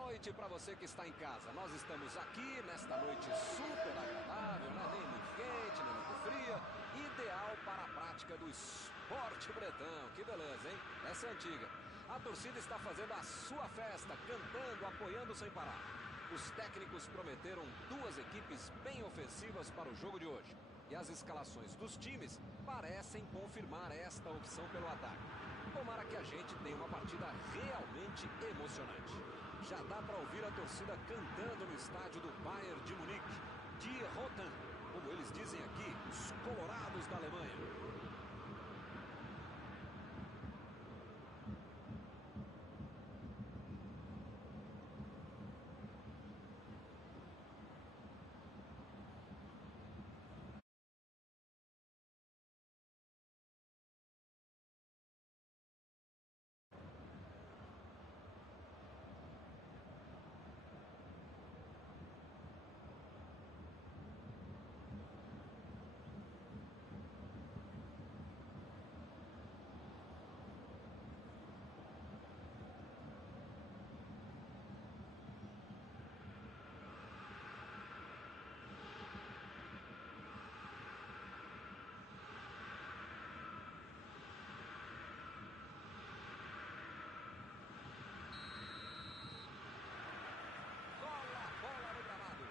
noite para você que está em casa. Nós estamos aqui nesta noite super agradável, né? Nem muito quente, nem muito fria. Ideal para a prática do esporte bretão. Que beleza, hein? Essa é antiga. A torcida está fazendo a sua festa, cantando, apoiando sem parar. Os técnicos prometeram duas equipes bem ofensivas para o jogo de hoje. E as escalações dos times parecem confirmar esta opção pelo ataque. Tomara que a gente tenha uma partida realmente emocionante. Já dá para ouvir a torcida cantando no estádio do Bayern de Munique. Die Roten, como eles dizem aqui, os colorados da Alemanha. Bola no gramado.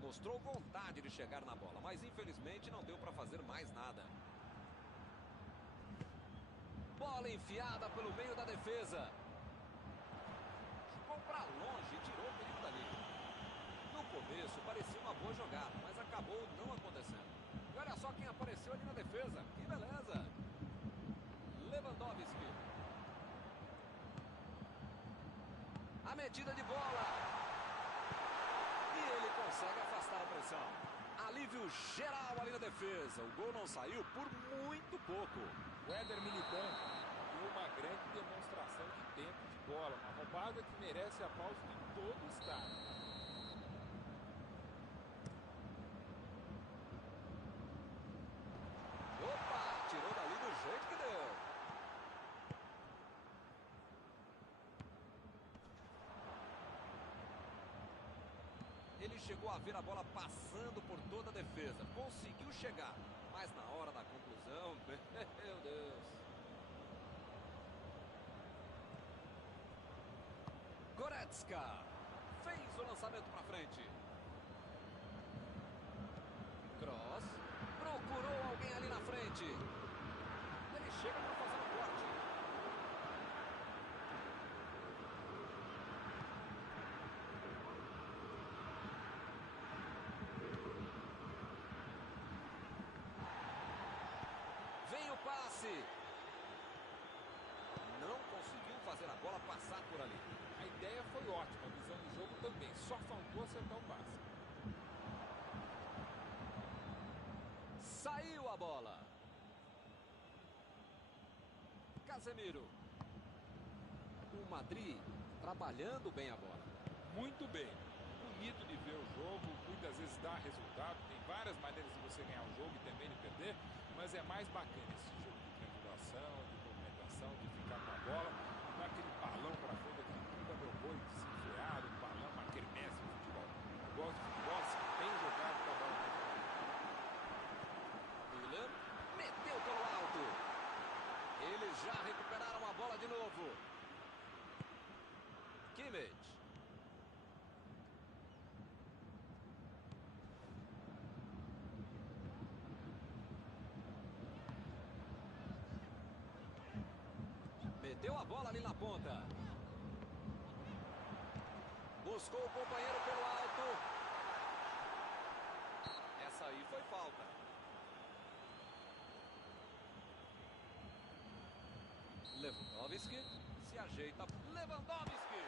Mostrou vontade de chegar na bola, mas infelizmente não deu para fazer mais nada. Bola enfiada pelo meio da defesa. Ficou para longe e tirou o perigo dali. No começo parecia uma boa jogada, mas acabou não acontecendo. E olha só quem apareceu ali na defesa. Que beleza! Lewandowski. A metida de bola. E ele consegue afastar a pressão. Alívio geral ali na defesa. O gol não saiu por muito pouco. O Éder Militão deu uma grande demonstração de tempo de bola. Uma roubada que merece aplauso de todo o estádio. Opa, tirou dali do jeito que deu. Ele chegou a ver a bola passando por toda a defesa. Conseguiu chegar, mas na hora da conclusão, meu Deus. Goretzka fez o lançamento para frente. Cross. Procurou alguém ali na frente. Ele chega para fazer o corte. Vem o passe. Não conseguiu fazer a bola passar por ali. A ideia foi ótima, a visão do jogo também. Só faltou acertar o passe. Saiu a bola. Casemiro. O Madrid trabalhando bem a bola. Muito bem. Bonito de ver o jogo. Muitas vezes dá resultado. Tem várias maneiras de você ganhar o jogo e também de perder. Mas é mais bacana esse jogo de triangulação, de movimentação, de ficar com a bola. Não é aquele balão para frente, aquele puta meu boi desenfreado, balão, uma quermesse de futebol. Eu gosto de futebol assim, bem jogado com a bola. Meteu pelo alto. Eles já recuperaram a bola de novo. Kimmich. Meteu a bola ali na ponta. Buscou o companheiro pelo alto. Essa aí foi falta. Lewandowski se ajeita. Lewandowski!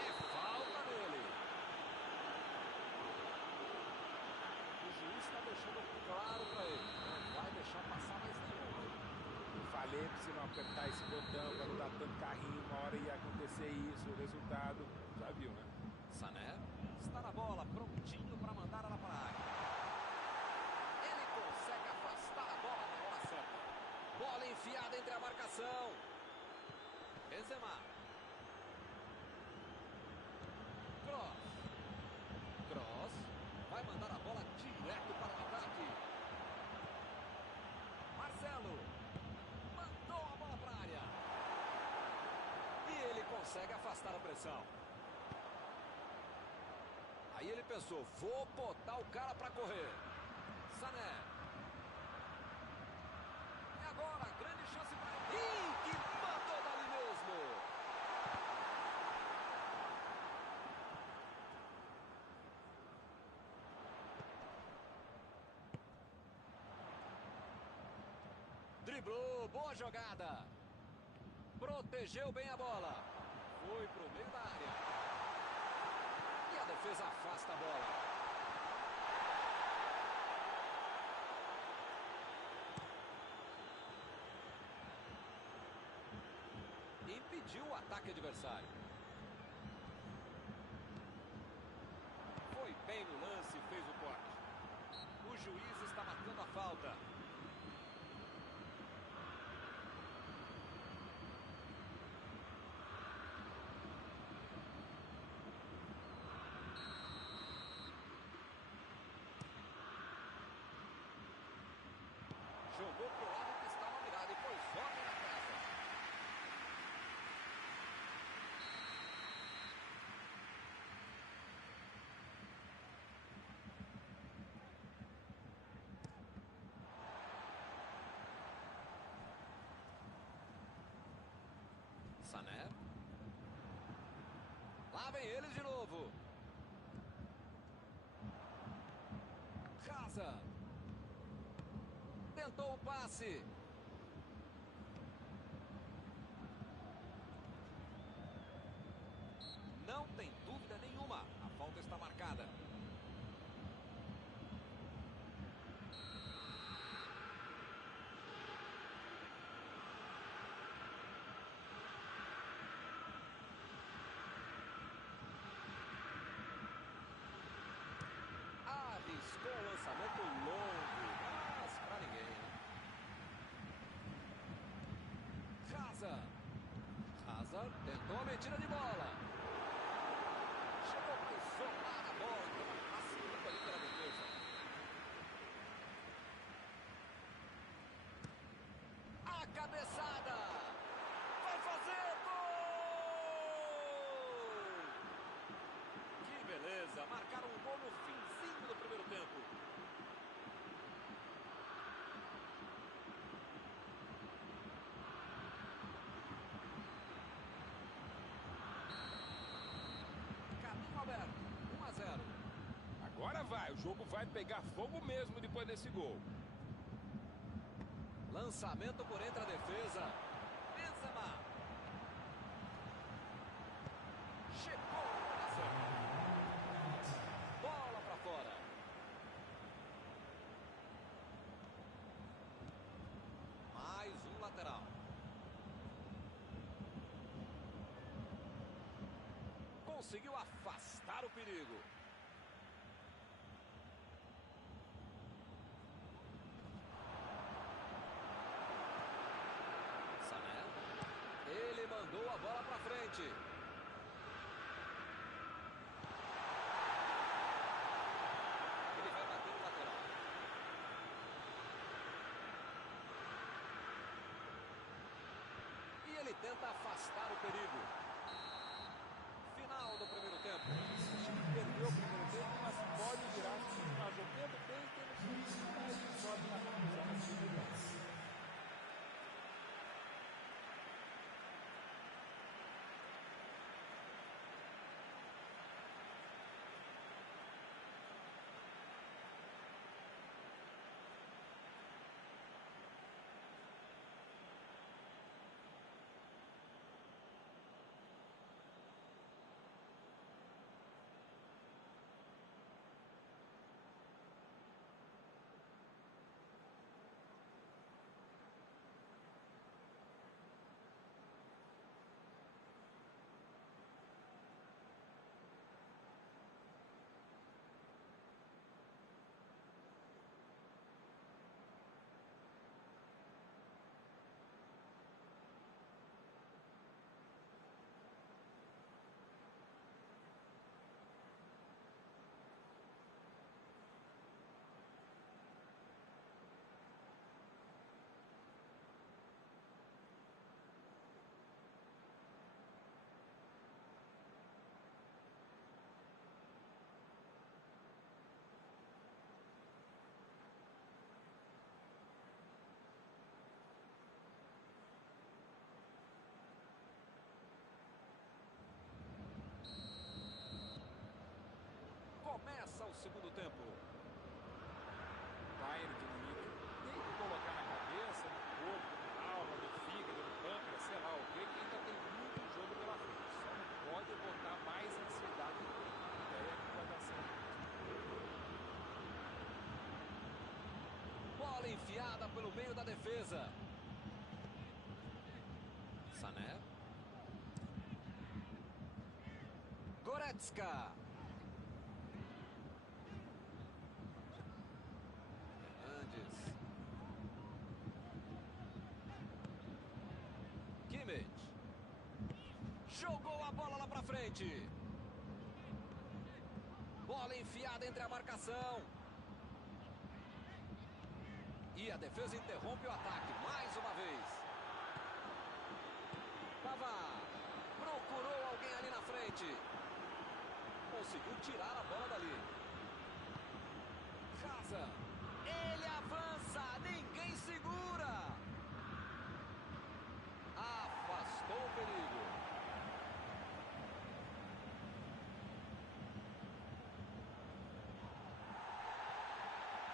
É falta nele. O juiz está deixando claro para ele. Não vai deixar passar mais nenhum. Falei para você não apertar esse botão, para não dar tanto carrinho. Uma hora ia acontecer isso, o resultado. Já viu, né? Sané está na bola, prontinho para mandar ela para a área. Ele consegue afastar a bola na hora certa. Bola enfiada entre a marcação. Benzema. Cross. Vai mandar a bola direto para o ataque. Marcelo. Mandou a bola para a área. E ele consegue afastar a pressão. Aí ele pensou, vou botar o cara para correr. Sané. E agora, grande chance para ele. Ih, que mandou dali mesmo. Driblou, boa jogada. Protegeu bem a bola. Foi pro meio da área. E a defesa afasta a bola. Impediu o ataque adversário. Foi bem no lance e fez o corte. O juiz está marcando a falta. Jogou pro lado que estava virado e foi forte na casa. Sané. Lá vem eles de novo. Casa. Tentou o passe. Não tem dúvida nenhuma. A falta está marcada. Arriscou o lançamento longo, mas para ninguém. Hazard tentou a metida de bola. Chegou para isolar a bola, uma segunda ali pela defesa. A cabeçada. Vai fazer gol! Que beleza, marcaram um gol no finzinho do primeiro tempo. Aberto, 1-0. Agora vai, o jogo vai pegar fogo mesmo depois desse gol. Lançamento por entre a defesa. Benzema. Chegou na certa. Bola para fora. Mais um lateral. Conseguiu afastar o perigo. Sané. Ele mandou a bola para frente. Ele vai bater no lateral. E ele tenta afastar o perigo. Final do primeiro tempo. O time perdeu o primeiro tempo, mas pode virar a jogando bem, tendo mais sorte na conclusão da segunda. Bola enfiada pelo meio da defesa. Sané. Goretzka. Hernandes. Kimmich. Jogou a bola lá pra frente. Bola enfiada entre a marcação. E a defesa interrompe o ataque mais uma vez. Pavard procurou alguém ali na frente. Conseguiu tirar a bola dali. Casa. Ele avança. Ninguém segura. Afastou o perigo.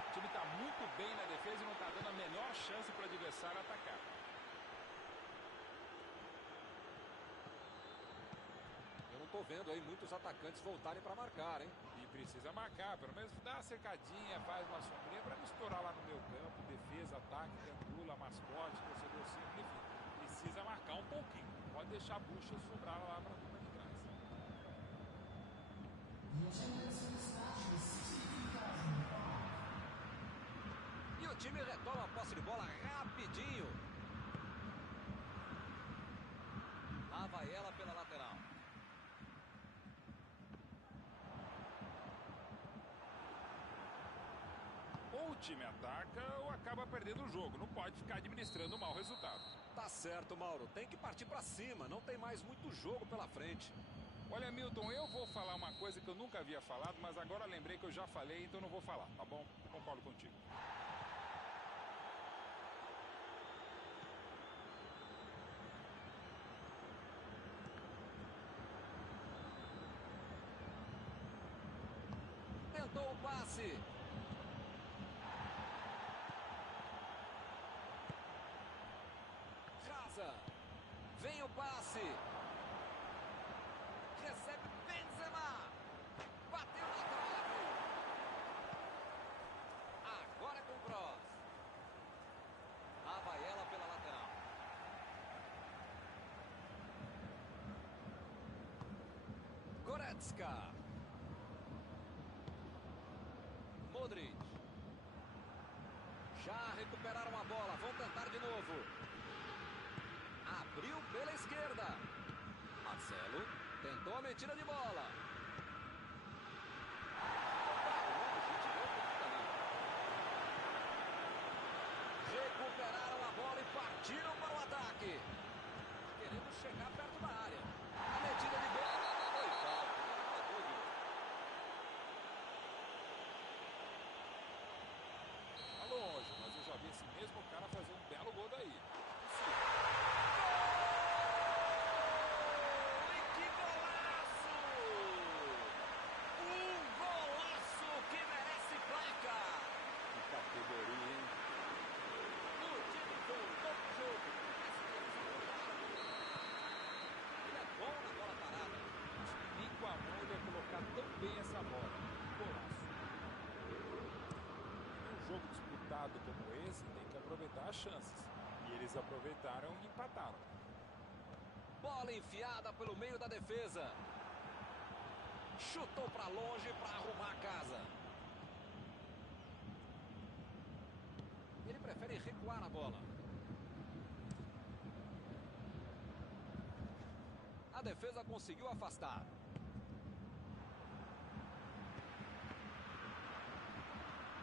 O time está muito bem na defesa e não está dando a menor chance para o adversário atacar. Eu não estou vendo aí muitos atacantes voltarem para marcar, hein? E precisa marcar, pelo menos dá uma cercadinha, faz uma sombrinha para não estourar lá no meio campo. Defesa, ataque, triangula, mascote, torcedor simples, enfim. Precisa marcar um pouquinho. Pode deixar a bucha sobrar lá para a turma de trás. E o time retoma a posse de bola rapidinho. Lá vai ela pela lateral. Ou o time ataca ou acaba perdendo o jogo. Não pode ficar administrando um mau resultado. Tá certo, Mauro. Tem que partir pra cima. Não tem mais muito jogo pela frente. Olha, Milton, eu vou falar uma coisa que eu nunca havia falado, mas agora lembrei que eu já falei, então não vou falar, tá bom? Concordo contigo. Tentou o passe. Vem o passe. Recebe Benzema. Bateu na trave. Agora é com o Kroos. Lá vai ela pela lateral. Goretzka. Modric. Já recuperaram a bola. Vão tentar de novo. Abriu pela esquerda. Marcelo tentou a metida de bola. Recuperaram a bola e partiram para o ataque. Querendo chegar perto da área. A metida de bola foi falta, não há dúvida. Tá longe, mas eu já vi esse mesmo cara fazer um belo gol daí. Tão bem essa bola, golaço. Em um jogo disputado como esse, tem que aproveitar as chances. E eles aproveitaram e empataram. Bola enfiada pelo meio da defesa. Chutou para longe para arrumar a casa. Ele prefere recuar a bola. A defesa conseguiu afastar.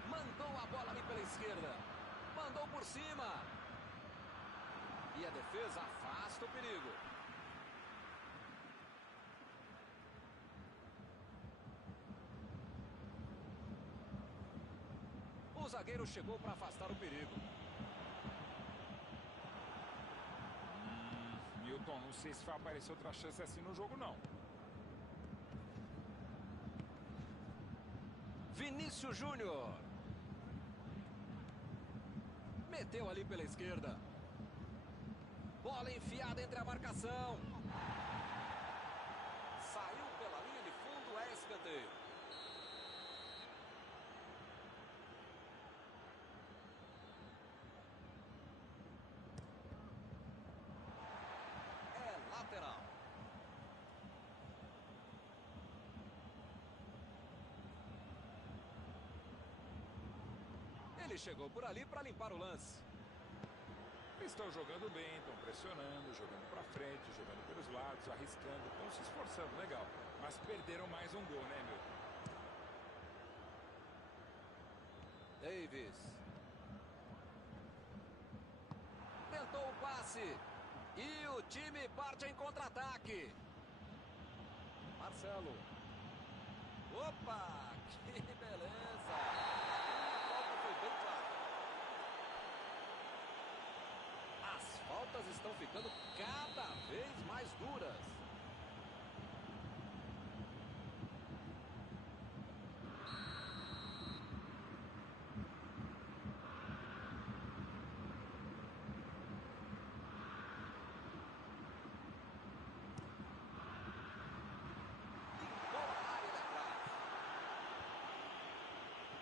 Mandou a bola ali pela esquerda. Mandou por cima. E a defesa afasta o perigo. O zagueiro chegou para afastar o perigo. Milton, não sei se vai aparecer outra chance assim no jogo, não. Vinícius Júnior. Meteu ali pela esquerda. Bola enfiada entre a marcação. Saiu pela linha de fundo, é escanteio. Ele chegou por ali para limpar o lance. Estão jogando bem, estão pressionando, jogando para frente, jogando pelos lados, arriscando, estão se esforçando, legal. Mas perderam mais um gol, né, Milton? Davis. Tentou o passe. E o time parte em contra-ataque. Marcelo. Opa, que beleza. A falta foi bem clara. As faltas estão ficando cada vez mais duras.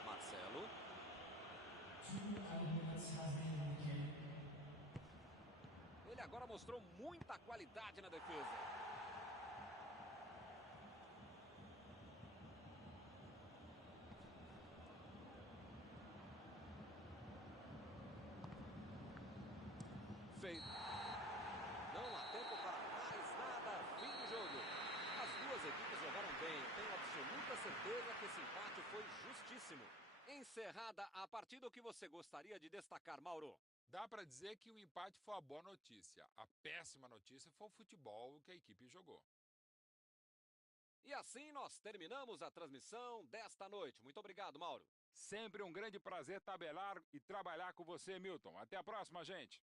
Marcelo. Ele agora mostrou muita qualidade na defesa. Feito. Não há tempo para mais nada. Fim do jogo. As duas equipes jogaram bem. Tenho absoluta certeza que esse empate foi justíssimo. Encerrada a partida, o que você gostaria de destacar, Mauro? Dá para dizer que o empate foi a boa notícia. A péssima notícia foi o futebol que a equipe jogou. E assim nós terminamos a transmissão desta noite. Muito obrigado, Mauro. Sempre um grande prazer tabelar e trabalhar com você, Milton. Até a próxima, gente.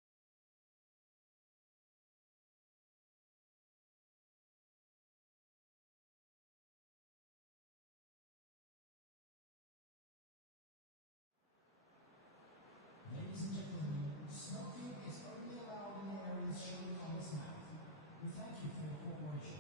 Ladies and gentlemen, smoking is only allowed in the areas shown on this map. We thank you for your cooperation.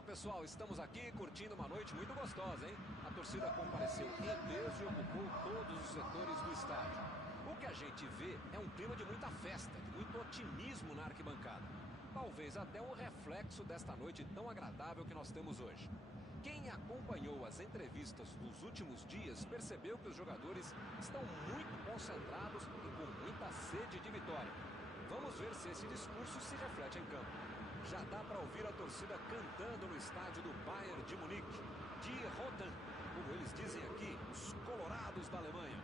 Olá pessoal, estamos aqui curtindo uma noite muito gostosa, hein? A torcida compareceu em peso e ocupou todos os setores do estádio. O que a gente vê é um clima de muita festa, de muito otimismo na arquibancada. Talvez até um reflexo desta noite tão agradável que nós temos hoje. Quem acompanhou as entrevistas dos últimos dias percebeu que os jogadores estão muito concentrados e com muita sede de vitória. Vamos ver se esse discurso se reflete em campo. Já dá para ouvir a torcida cantando no estádio do Bayern de Munique. Die Roten, como eles dizem aqui, os colorados da Alemanha.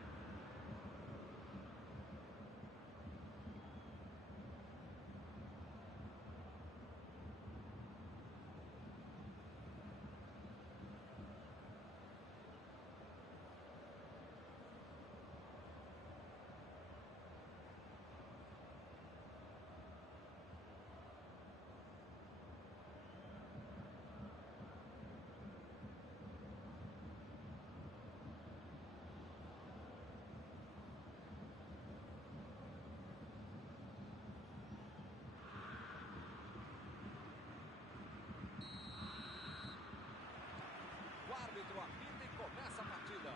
O árbitro apita e começa a partida.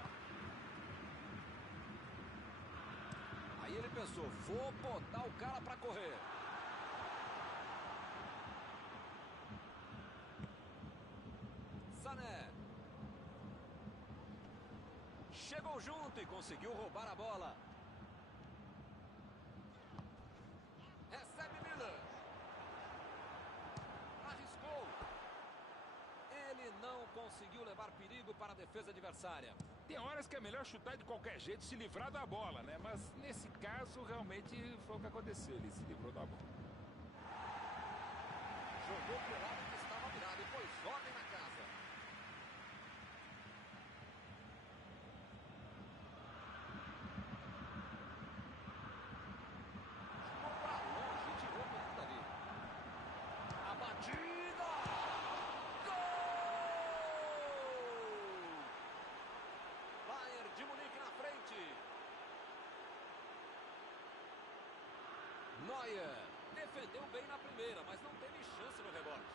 Aí ele pensou, vou botar o cara para correr. Sané. Chegou junto e conseguiu roubar a bola. Recebe Miller. Arriscou. Ele não conseguiu levar perigo para a defesa adversária. Tem horas que é melhor chutar de qualquer jeito e se livrar da bola, né? Mas nesse caso, realmente foi o que aconteceu. Ele se livrou da bola. Jogou pro lado que estava virado e pôs ordem na casa. Jogou pra longe e tirou muito dali. A batida! Gol! Bayern de Munique na frente. Neuer defendeu bem na primeira, mas não teve chance no rebote.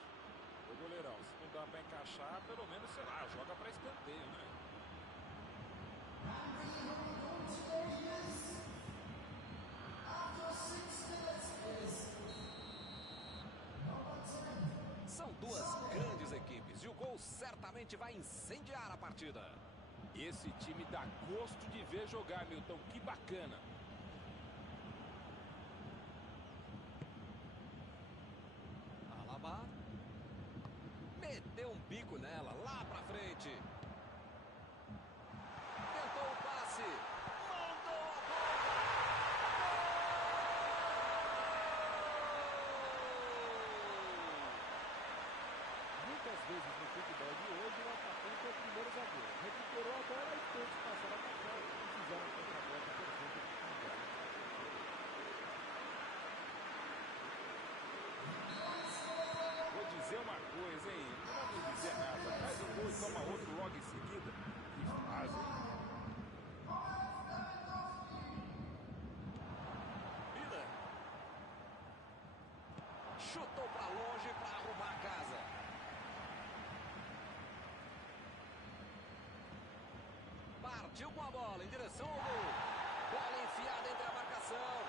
Ô goleirão, se não dá pra encaixar, pelo menos, sei lá, joga pra escanteio, né? São duas grandes equipes e o gol certamente vai incendiar a partida. Esse time dá gosto de ver jogar, Milton. Que bacana. Alaba. Meteu um bico nela, lá pra frente. Tentou o passe. Mandou a bola. Muitas vezes no futebol de hoje o atacante é o primeiro zagueiro. Recuperou a bola e todos passaram a atacar e fizeram contra a bola perfeita de Canadá. Vou dizer uma coisa, hein? Não vou dizer nada. Faz um gol e toma outro logo em seguida. Que fase, hein? Miller. Chutou pra longe pra arrumar a casa. Partiu com a bola em direção ao gol. Bola enfiada entre a marcação.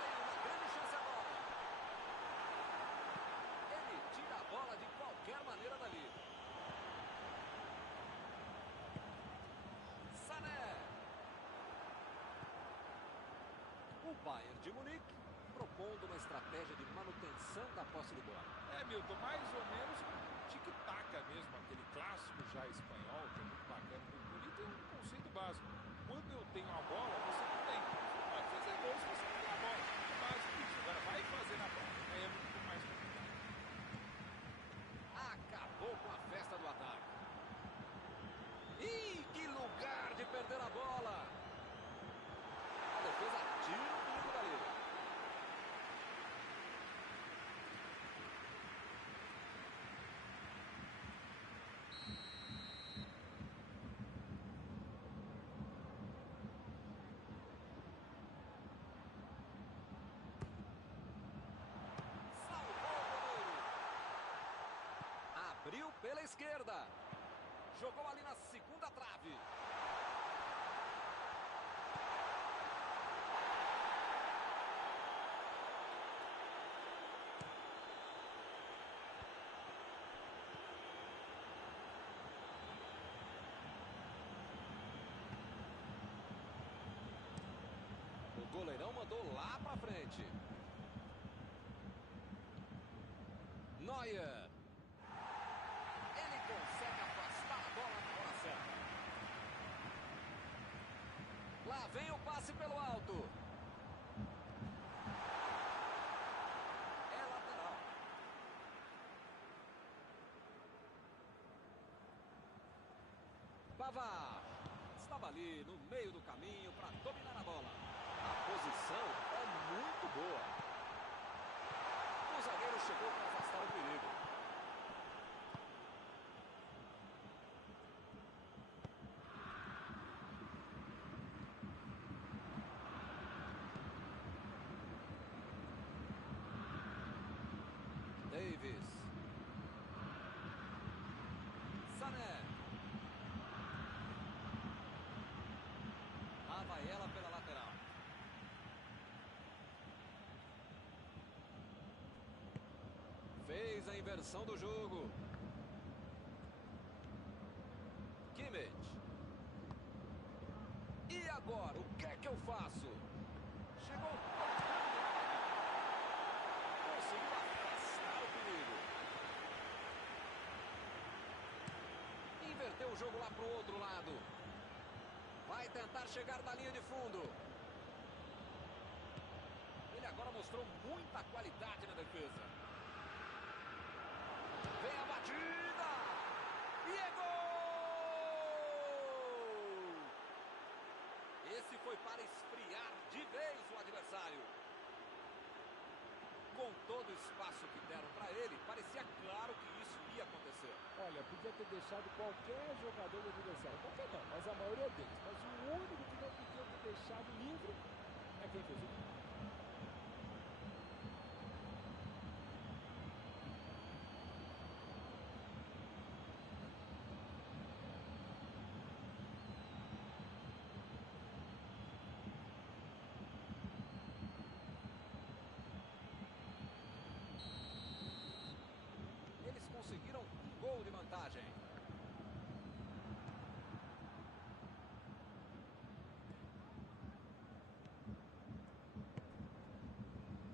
Tem uma grande chance agora. Ele tira a bola de qualquer maneira dali. Sané. O Bayern de Munique propondo uma estratégia de manutenção da posse de bola. É, Milton, mais ou menos um tic-tac mesmo, aquele clássico já espanhol, que é muito bacana, muito bonito, e um conceito básico. Quando eu tenho a bola, você não tem. Você pode fazer gol se você não tem a bola. É básico isso. Agora vai fazer na bola. Aí é muito mais complicado. Acabou com a festa do ataque. Ih, que lugar de perder a bola. A defesa tira o perigo dali. Pela esquerda. Jogou ali na segunda trave. O goleirão mandou lá pra frente. Neuer. Ele consegue afastar a bola na hora certa. Lá vem o passe pelo alto. É lateral. Pavard. Estava ali no meio do caminho para dominar a bola. A posição é muito boa. O zagueiro chegou para afastar o perigo. Davis. Sané. Lá vai ela pela lateral. Fez a inversão do jogo. Kimmich. E agora, o que é que eu faço? Chegou conseguiu afastar o perigo. Inverteu o jogo lá pro outro lado. Vai tentar chegar na linha de fundo. Ele agora mostrou muita qualidade na defesa. Vem a batida. E é gol! Esse foi para esfriar de vez o adversário. Com todo o espaço que deram para ele, parecia claro que isso ia acontecer. Olha, podia ter deixado qualquer jogador do adversário. Qualquer não, mas a maioria deles. Mas o único que não podia ter deixado livre é quem fez o gol. Eles conseguiram um gol de vantagem.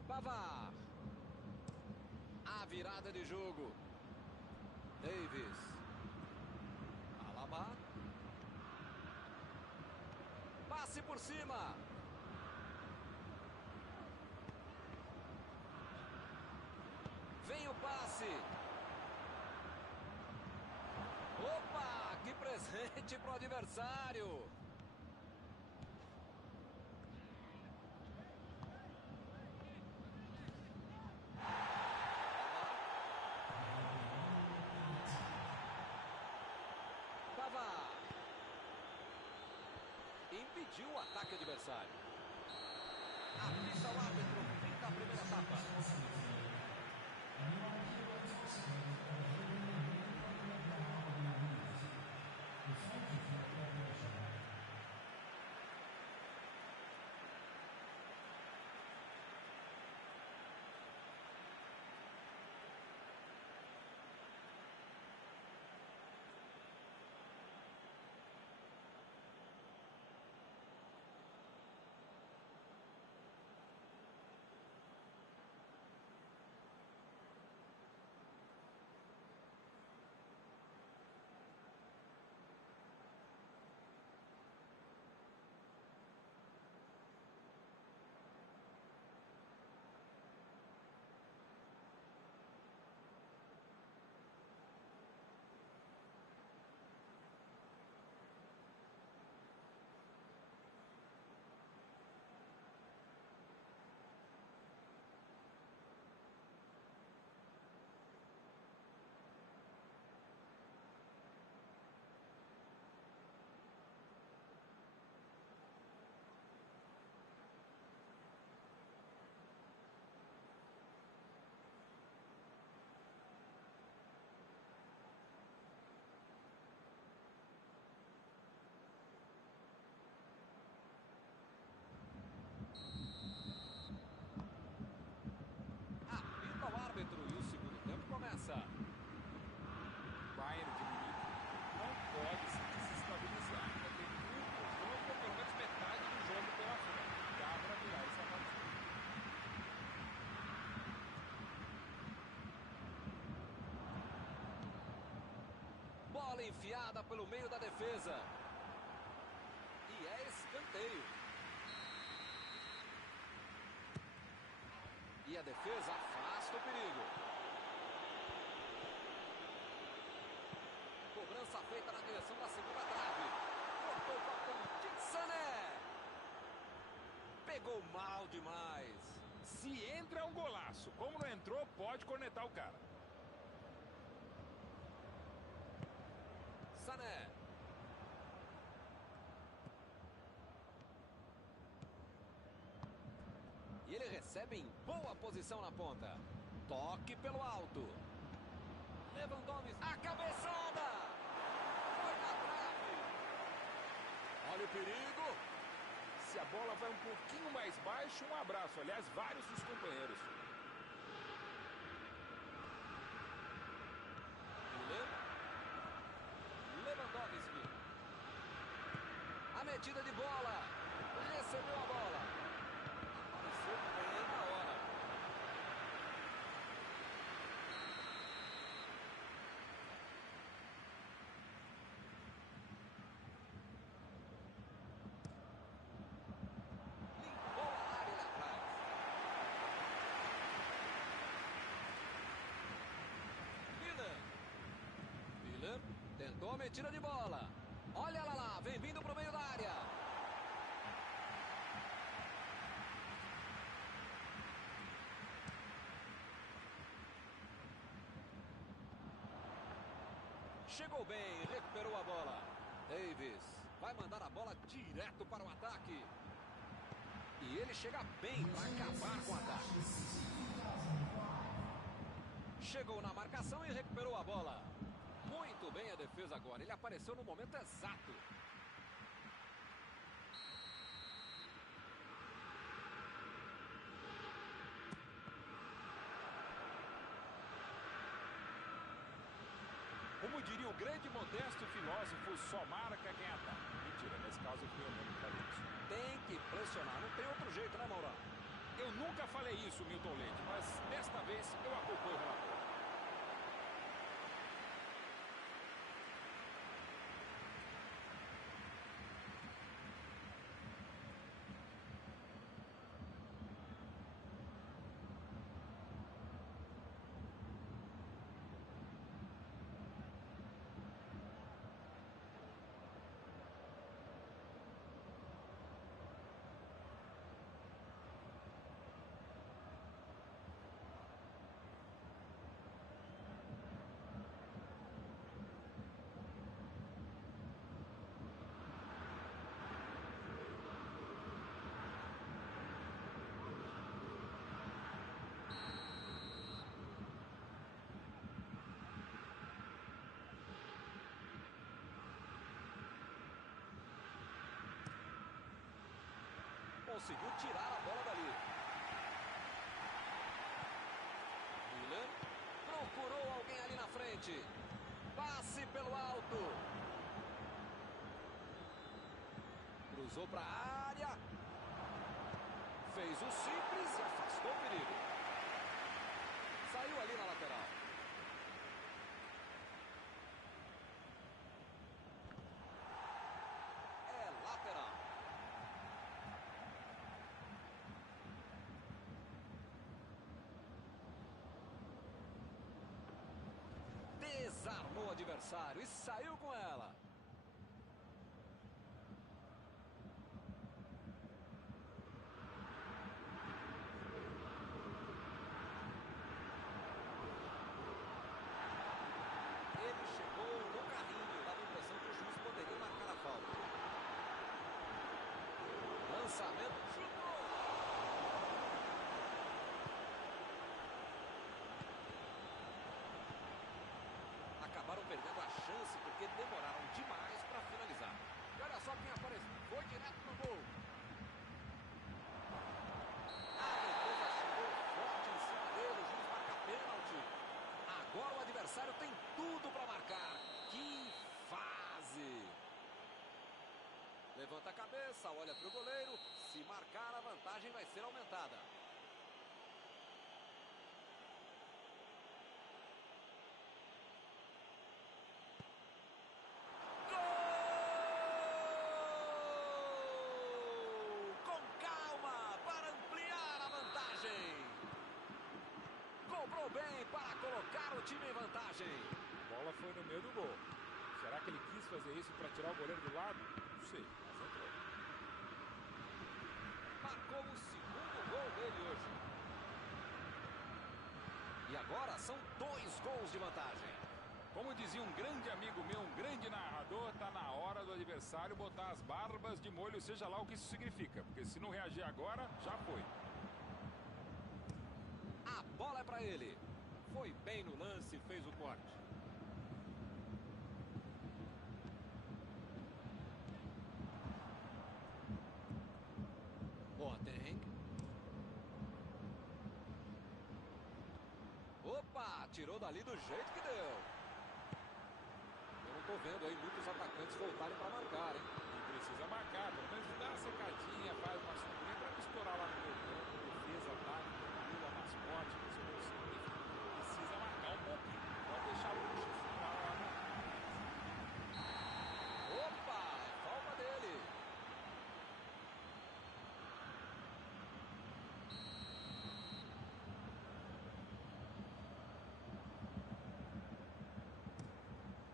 Pavard. A virada de jogo. Davis. Alaba. Passe por cima. Vem o passe. Opa, que presente pro adversário. Pavard. Impediu o ataque adversário. Apita o árbitro, fim da primeira etapa. bola enfiada pelo meio da defesa. E é escanteio. E a defesa afasta o perigo. Cobrança feita na direção da segunda trave. Cortou com a pontinha. Sané. Pegou mal demais. Se entra é um golaço. Como não entrou, pode cornetar o cara. Sané. E ele recebe em boa posição na ponta. Toque pelo alto. Lewandowski. A cabeçada. Foi na trave. Olha o perigo. Se a bola vai um pouquinho mais baixo, um abraço. Aliás, vários dos companheiros. Lewandowski. A metida de bola. Recebeu a bola. Apareceu bem na hora. Limpou a área lá atrás. Miller tentou a metida de bola. Olha lá, vem vindo pro meio da área. Chegou bem, recuperou a bola. Davis vai mandar a bola direto para o ataque. E ele chega bem para acabar com o ataque. Chegou na marcação e recuperou a bola. Muito bem a defesa agora. Ele apareceu no momento exato. Como diria o grande modesto filósofo, só marca quem ataca. Mentira, nesse caso foi eu mesmo que falei isso. Tem que pressionar, não tem outro jeito, né, Maurão? Eu nunca falei isso, Milton Leite, mas desta vez eu acompanho o relator. Conseguiu tirar a bola dali. Miller procurou alguém ali na frente. Passe pelo alto. Cruzou para a área. Fez o simples e afastou o perigo. Saiu ali na lateral. É lateral. Desarmou o adversário e saiu com ela. Ele chegou no carrinho, dava a impressão que o juiz poderia marcar a falta. Lançamento, chutou. Acabaram perdendo a chance porque demoraram demais para finalizar. E olha só quem apareceu. Foi direto no gol. A defesa chegou forte em cima dele. O juiz marca pênalti. Agora o adversário tem tudo para marcar. Que fase! Levanta a cabeça, olha para o goleiro. Se marcar, a vantagem vai ser aumentada. Tocou bem para colocar o time em vantagem. A bola foi no meio do gol. Será que ele quis fazer isso para tirar o goleiro do lado? Não sei, mas entrou. Marcou o segundo gol dele hoje. E agora são 2 gols de vantagem. Como dizia um grande amigo meu, um grande narrador, tá na hora do adversário botar as barbas de molho, seja lá o que isso significa. Porque se não reagir agora, já foi. A bola é para ele. Foi bem no lance e fez o corte. Boateng. Opa, tirou dali do jeito que deu. Eu não tô vendo aí muitos atacantes voltarem para marcar, hein? E precisa marcar, pelo menos dá uma secadinha, faz uma sombrinha para não estourar lá no meio campo. Defesa, ataque, pula, mascote, precisa marcar um pouquinho. Pode deixar o luxo final lá no... Opa, é falta dele.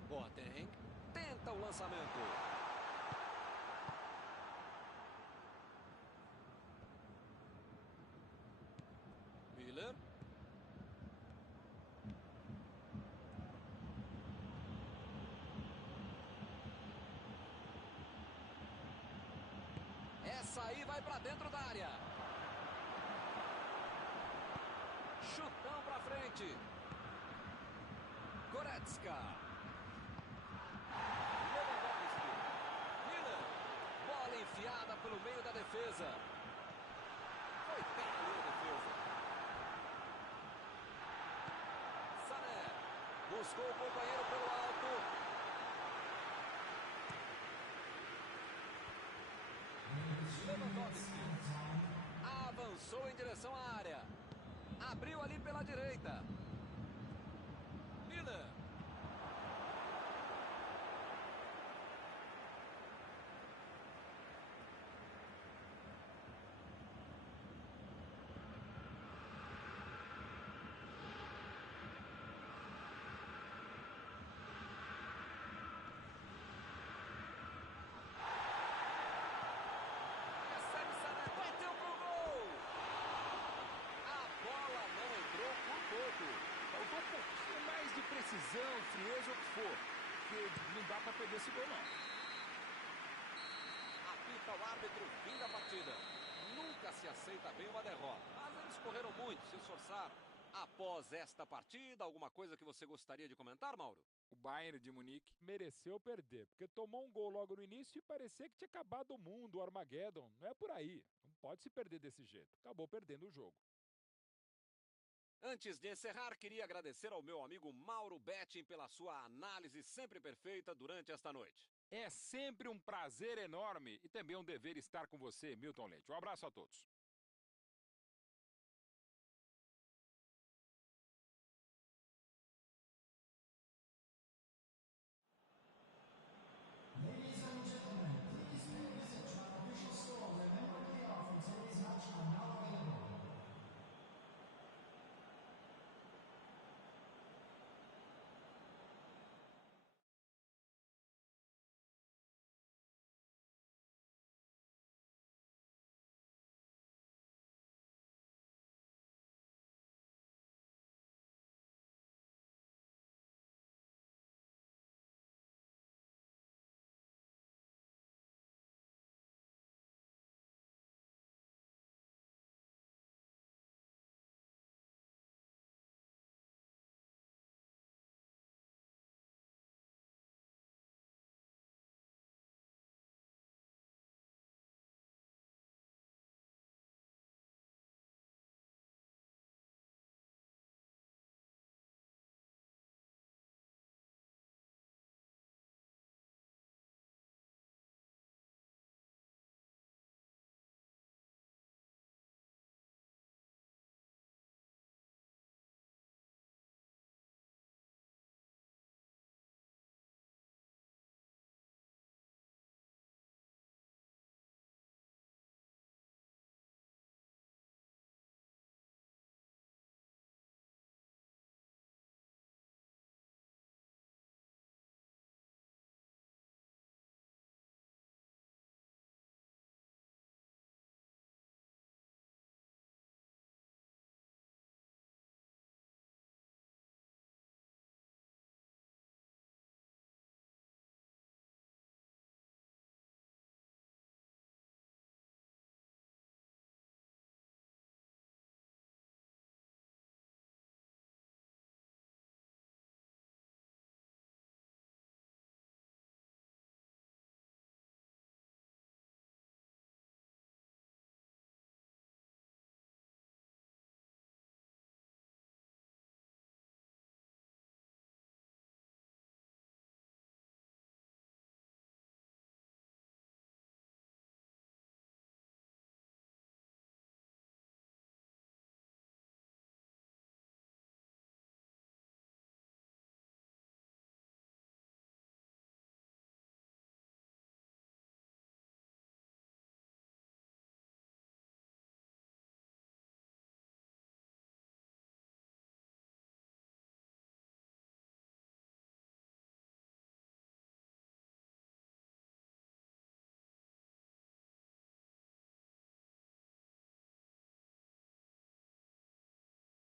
Boateng tenta o lançamento. Miller. Essa aí vai pra dentro da área. Chutão pra frente. Goretzka. Lewandowski. Miller. Bola enfiada pelo meio da defesa. Foi bem na linha da defesa. Sané. Buscou o companheiro pelo alto. Lewandowski avançou em direção à área. Abriu ali pela direita. Miller. Faltou um pouquinho mais de precisão, frieza ou o que for. Porque não dá para perder esse gol, não. Apita o árbitro, fim da partida. Nunca se aceita bem uma derrota. Mas eles correram muito, se esforçaram. Após esta partida, alguma coisa que você gostaria de comentar, Mauro? O Bayern de Munique mereceu perder, porque tomou um gol logo no início e parecia que tinha acabado o mundo, o Armageddon. Não é por aí. Não pode se perder desse jeito. Acabou perdendo o jogo. Antes de encerrar, queria agradecer ao meu amigo Mauro Betting pela sua análise sempre perfeita durante esta noite. É sempre um prazer enorme e também um dever estar com você, Milton Leite. Um abraço a todos.